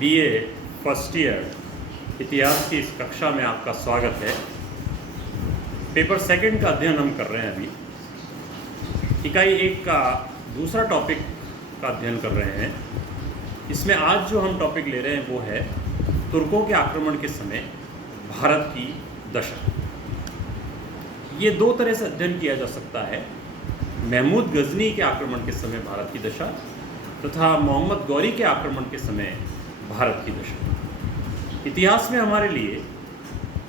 BA first year इतिहास की इस कक्षा में आपका स्वागत है। पेपर सेकंड का अध्ययन हम कर रहे हैं अभी। इकाई 1 का दूसरा टॉपिक का अध्ययन कर रहे हैं। इसमें आज जो हम टॉपिक ले रहे हैं वो है तुर्कों के आक्रमण के समय भारत की दशा। ये दो तरह से अध्ययन किया जा सकता है, महमूद गजनी के आक्रमण के समय भारत की दशा तथा मोहम्मद गौरी के आक्रमण के समय भारत की दशा। इतिहास में हमारे लिए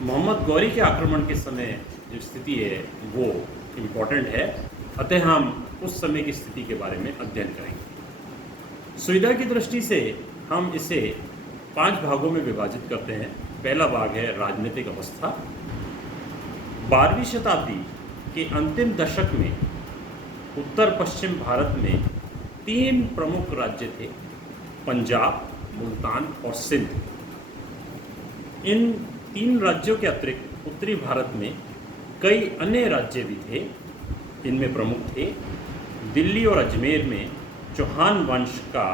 मोहम्मद गौरी के आक्रमण के समय जो स्थिति है वो इम्पोर्टेंट है, अतः हम उस समय की स्थिति के बारे में अध्ययन करेंगे। सुविधा की दृष्टि से हम इसे 5 भागों में विभाजित करते हैं। पहला भाग है राजनीतिक अवस्था। 12वीं शताब्दी के अंतिम दशक में उत्तर पश्चिम भारत में 3 प्रमुख राज्य थे, पंजाब, मुल्तान और सिंध। इन 3 राज्यों के अतिरिक्त उत्तरी भारत में कई अन्य राज्य भी थे। इनमें प्रमुख थे दिल्ली और अजमेर में चौहान वंश का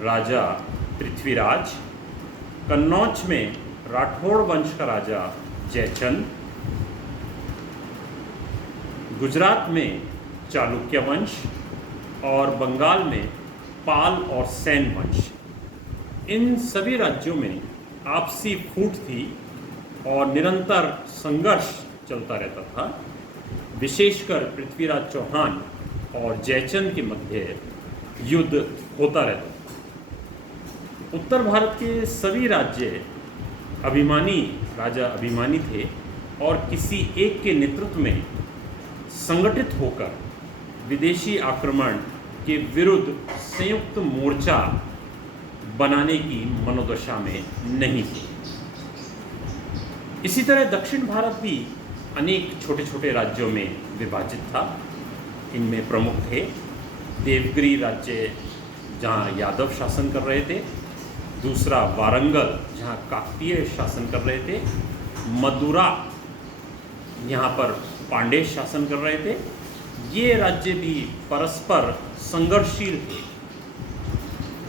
राजा पृथ्वीराज, कन्नौज में राठौड़ वंश का राजा जयचंद, गुजरात में चालुक्य वंश और बंगाल में पाल और सेन वंश। इन सभी राज्यों में आपसी फूट थी और निरंतर संघर्ष चलता रहता था। विशेषकर पृथ्वीराज चौहान और जयचंद के मध्य युद्ध होता रहता था। उत्तर भारत के सभी राज्य राजा अभिमानी थे और किसी एक के नेतृत्व में संगठित होकर विदेशी आक्रमण के विरुद्ध संयुक्त मोर्चा बनाने की मनोदशा में नहीं थी। इसी तरह दक्षिण भारत भी अनेक छोटे छोटे राज्यों में विभाजित था। इनमें प्रमुख थे देवगिरी राज्य, जहाँ यादव शासन कर रहे थे। दूसरा वारंगल, जहाँ काकतीय शासन कर रहे थे। मदुरा, यहाँ पर पांड्य शासन कर रहे थे। ये राज्य भी परस्पर संघर्षशील थे।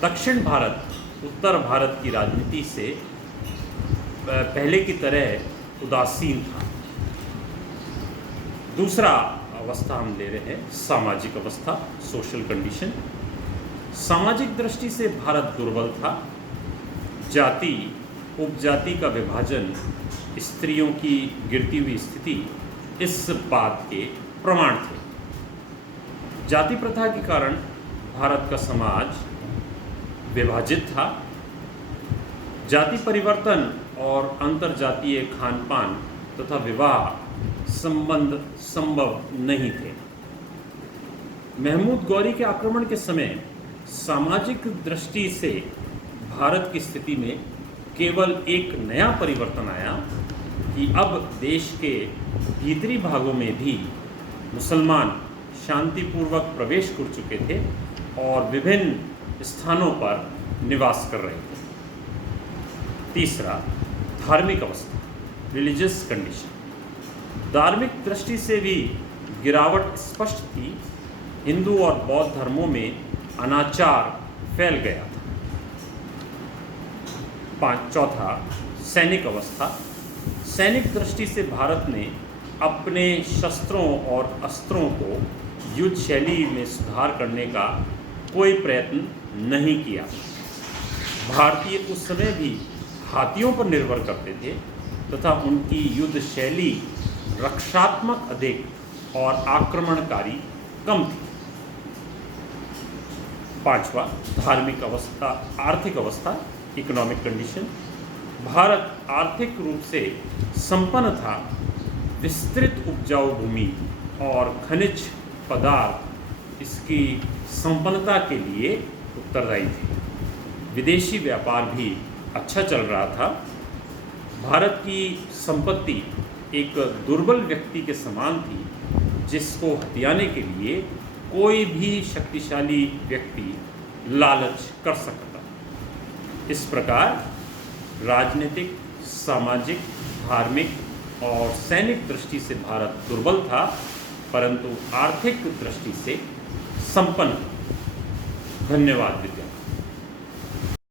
दक्षिण भारत उत्तर भारत की राजनीति से पहले की तरह उदासीन था। दूसरा अवस्था हम ले रहे हैं सामाजिक अवस्था, सोशल कंडीशन। सामाजिक दृष्टि से भारत दुर्बल था। जाति उपजाति का विभाजन, स्त्रियों की गिरती हुई स्थिति इस बात के प्रमाण थे। जाति प्रथा के कारण भारत का समाज विभाजित था। जाति परिवर्तन और अंतरजातीय खान पान तथा विवाह संबंध संभव नहीं थे। महमूद गौरी के आक्रमण के समय सामाजिक दृष्टि से भारत की स्थिति में केवल एक नया परिवर्तन आया कि अब देश के भीतरी भागों में भी मुसलमान शांतिपूर्वक प्रवेश कर चुके थे और विभिन्न स्थानों पर निवास कर रहे थे। तीसरा धार्मिक अवस्था, रिलीजियस कंडीशन। धार्मिक दृष्टि से भी गिरावट स्पष्ट थी। हिंदू और बौद्ध धर्मों में अनाचार फैल गया था। चौथा सैनिक अवस्था। सैनिक दृष्टि से भारत ने अपने शस्त्रों और अस्त्रों को युद्ध शैली में सुधार करने का कोई प्रयत्न नहीं किया। भारतीय उस समय भी हाथियों पर निर्भर करते थे तथा उनकी युद्ध शैली रक्षात्मक अधिक और आक्रमणकारी कम थी। 5वां धार्मिक अवस्था, आर्थिक अवस्था, इकोनॉमिक कंडीशन। भारत आर्थिक रूप से संपन्न था। विस्तृत उपजाऊ भूमि और खनिज पदार्थ इसकी संपन्नता के लिए उत्तरदायी थे। विदेशी व्यापार भी अच्छा चल रहा था। भारत की संपत्ति एक दुर्बल व्यक्ति के समान थी, जिसको हथियाने के लिए कोई भी शक्तिशाली व्यक्ति लालच कर सकता। इस प्रकार राजनीतिक, सामाजिक, धार्मिक और सैनिक दृष्टि से भारत दुर्बल था, परंतु आर्थिक दृष्टि से संपन्न। धन्यवाद विद्यार्थी।